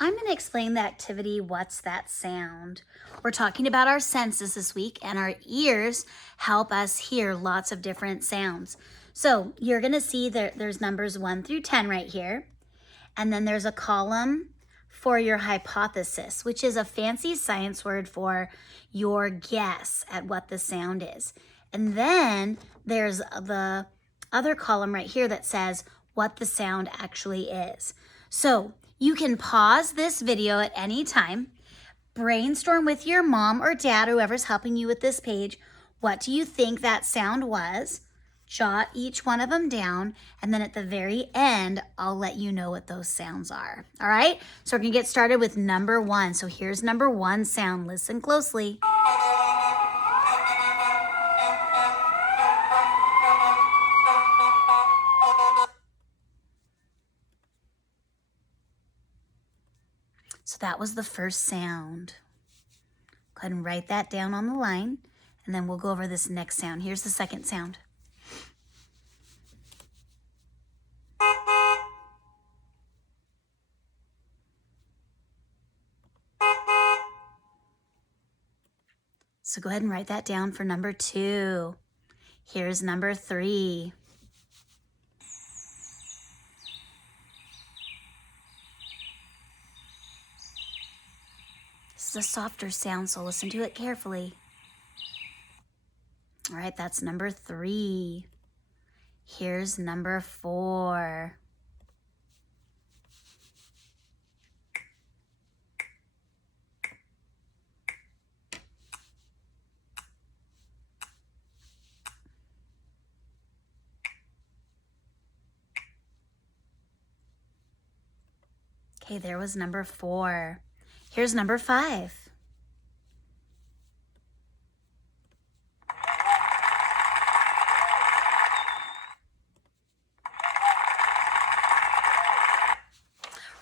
I'm going to explain the activity, What's That Sound? We're talking about our senses this week, and our ears help us hear lots of different sounds. So you're going to see that there's numbers 1 through 10 right here, and then there's a column for your hypothesis, which is a fancy science word for your guess at what the sound is. And then there's the other column right here that says what the sound actually is. So you can pause this video at any time, brainstorm with your mom or dad, whoever's helping you with this page. What do you think that sound was? Jot each one of them down, and then at the very end, I'll let you know what those sounds are. All right, so we're gonna get started with number 1. So here's number 1 sound. Listen closely. So that was the first sound. Go ahead and write that down on the line, and then we'll go over this next sound. Here's the second sound. So go ahead and write that down for number 2. Here's number 3. This is a softer sound, so listen to it carefully. All right, that's number 3. Here's number 4. Okay, there was number 4. Here's number 5.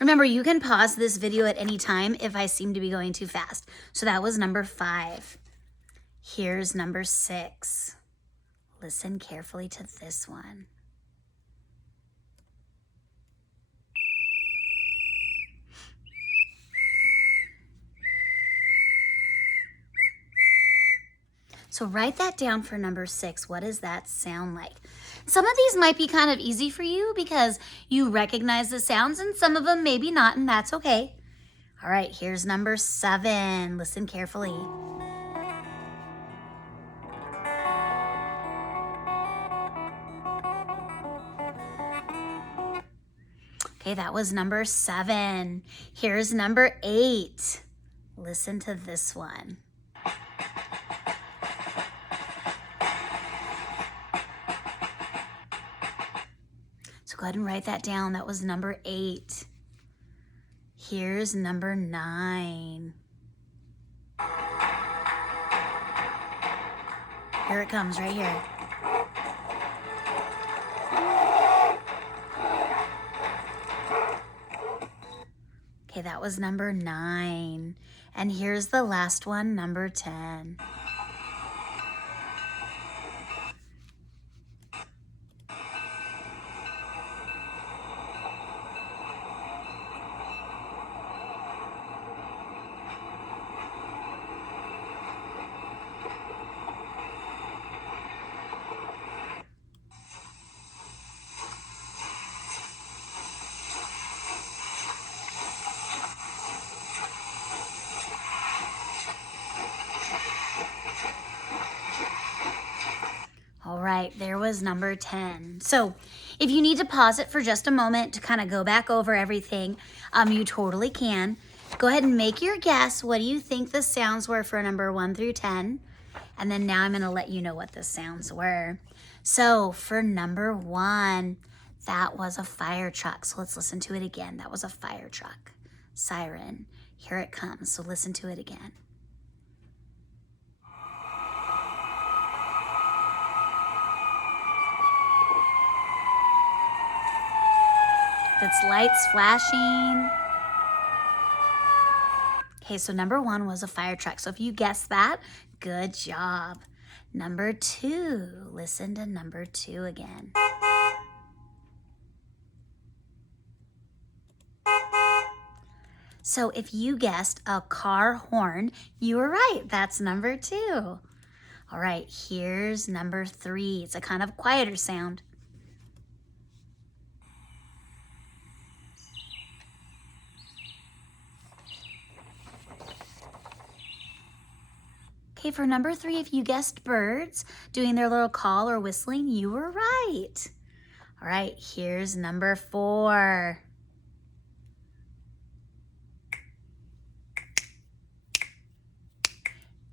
Remember, you can pause this video at any time if I seem to be going too fast. So that was number 5. Here's number 6. Listen carefully to this one. So write that down for number 6. What does that sound like? Some of these might be kind of easy for you because you recognize the sounds, and some of them maybe not, and that's okay. All right, here's number 7. Listen carefully. Okay, that was number 7. Here's number 8. Listen to this one. So go ahead and write that down. That was number 8. Here's number 9. Here it comes right here. Okay, that was number 9. And here's the last one, number 10. All right, there was number 10. So if you need to pause it for just a moment to kind of go back over everything, you totally can. Go ahead and make your guess. What do you think the sounds were for number 1 through 10? And then now I'm going to let you know what the sounds were. So for number 1, that was a fire truck. So let's listen to it again. That was a fire truck. Siren. Here it comes. So listen to it again. That's lights flashing. Okay, so number 1 was a fire truck. So if you guessed that, good job. Number 2, listen to number 2 again. So if you guessed a car horn, you were right. That's number 2. All right, here's number 3. It's a kind of quieter sound. Okay, for number 3, if you guessed birds doing their little call or whistling, you were right. All right, here's number 4.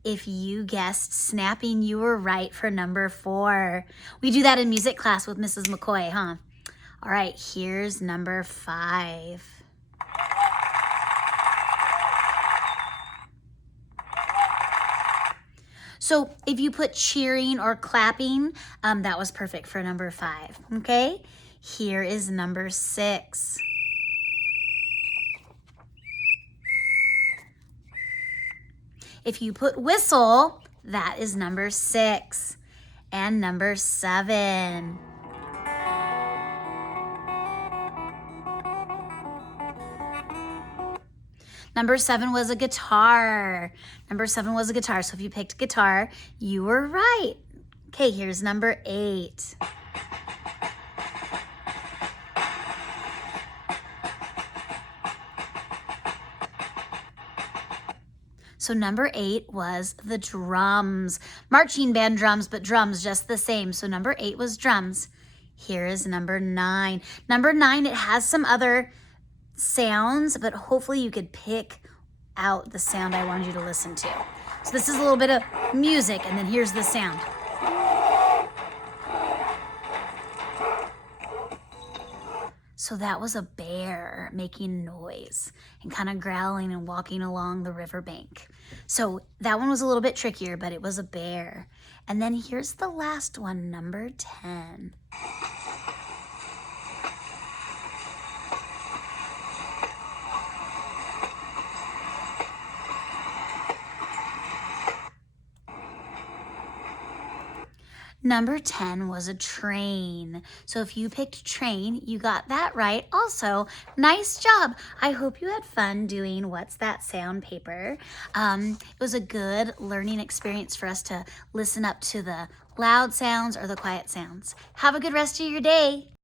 If you guessed snapping, you were right for number 4. We do that in music class with Mrs. McCoy, huh? All right, here's number 5. So if you put cheering or clapping, that was perfect for number 5, okay? Here is number 6. If you put whistle, that is number 6. And number 7. Number 7 was a guitar. Number 7 was a guitar. So if you picked guitar, you were right. Okay, here's number 8. So number 8 was the drums. Marching band drums, but drums just the same. So number 8 was drums. Here is number 9. Number 9, it has some other sounds, but hopefully you could pick out the sound I wanted you to listen to. So this is a little bit of music, and then here's the sound. So that was a bear making noise and kind of growling and walking along the riverbank. So that one was a little bit trickier, but it was a bear. And then here's the last one, number 10. Number 10 was a train. So if you picked train, you got that right. Also, nice job. I hope you had fun doing What's That Sound paper. It was a good learning experience for us to listen up to the loud sounds or the quiet sounds. Have a good rest of your day.